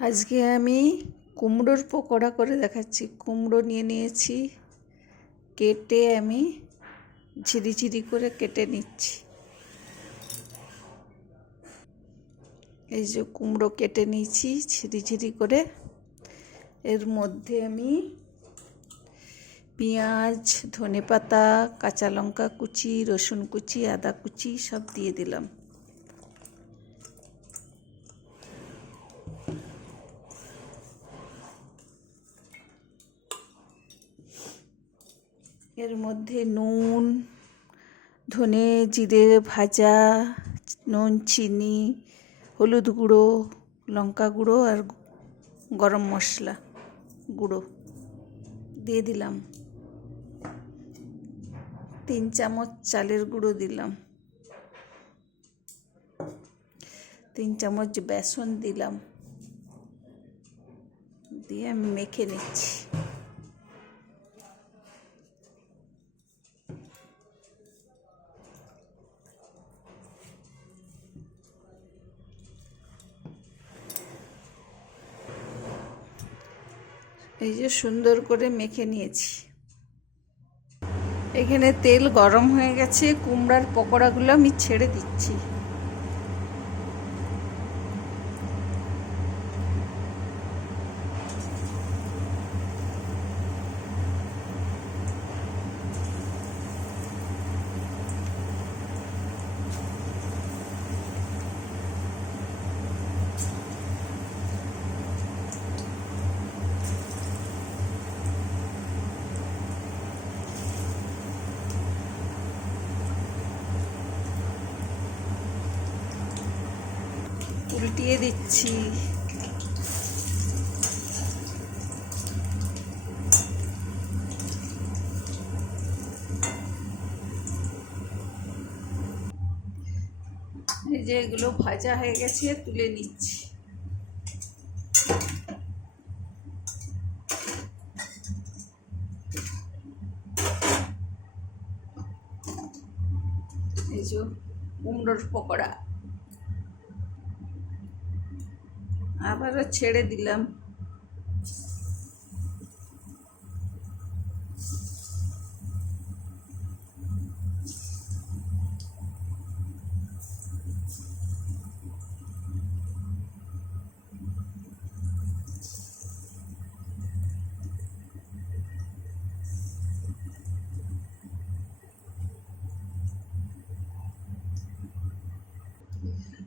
আজকে আমি কুমড়োর পকোড়া করে দেখাচ্ছি। কুমড়ো নিয়ে নিয়েছি, কেটে আমি ঝিরি করে কেটে নিচ্ছি। এই যে কুমড়ো কেটে নিয়েছি ঝিরি করে। এর মধ্যে আমি পেঁয়াজ, ধনেপাতা, কাঁচা লঙ্কা কুচি, রসুন কুচি, আদা কুচি সব দিয়ে দিলাম। এর মধ্যে নুন, ধনে জিরে ভাজা, নুন, চিনি, হলুদ গুঁড়ো, লঙ্কা গুঁড়ো আর গরম মশলা গুঁড়ো দিয়ে দিলাম। 3 চামচ চালের গুঁড়ো দিলাম, 3 চামচ বেসন দিলাম, দিয়ে আমি মেখে নিচ্ছি। এই যে সুন্দর করে মেখে নিয়েছি। এখানে তেল গরম হয়ে গেছে, কুমড়ার পকোড়াগুলো আমি ছেড়ে দিচ্ছি। উল্টিয়ে দিচ্ছি। এই যে এগুলো ভাজা হয়ে গেছে, তুলে নিচ্ছি। এই যে কুমড়োর পকোড়া আবারও ছেড়ে দিলাম।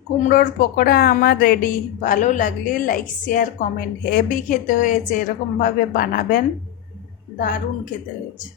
কুমড়োর পকোড়া আমার রেডি। ভালো লাগলে লাইক, শেয়ার, কমেন্ট। হেভি খেতে হয়েছে, এরকমভাবে বানাবেন, দারুণ খেতে হয়েছে।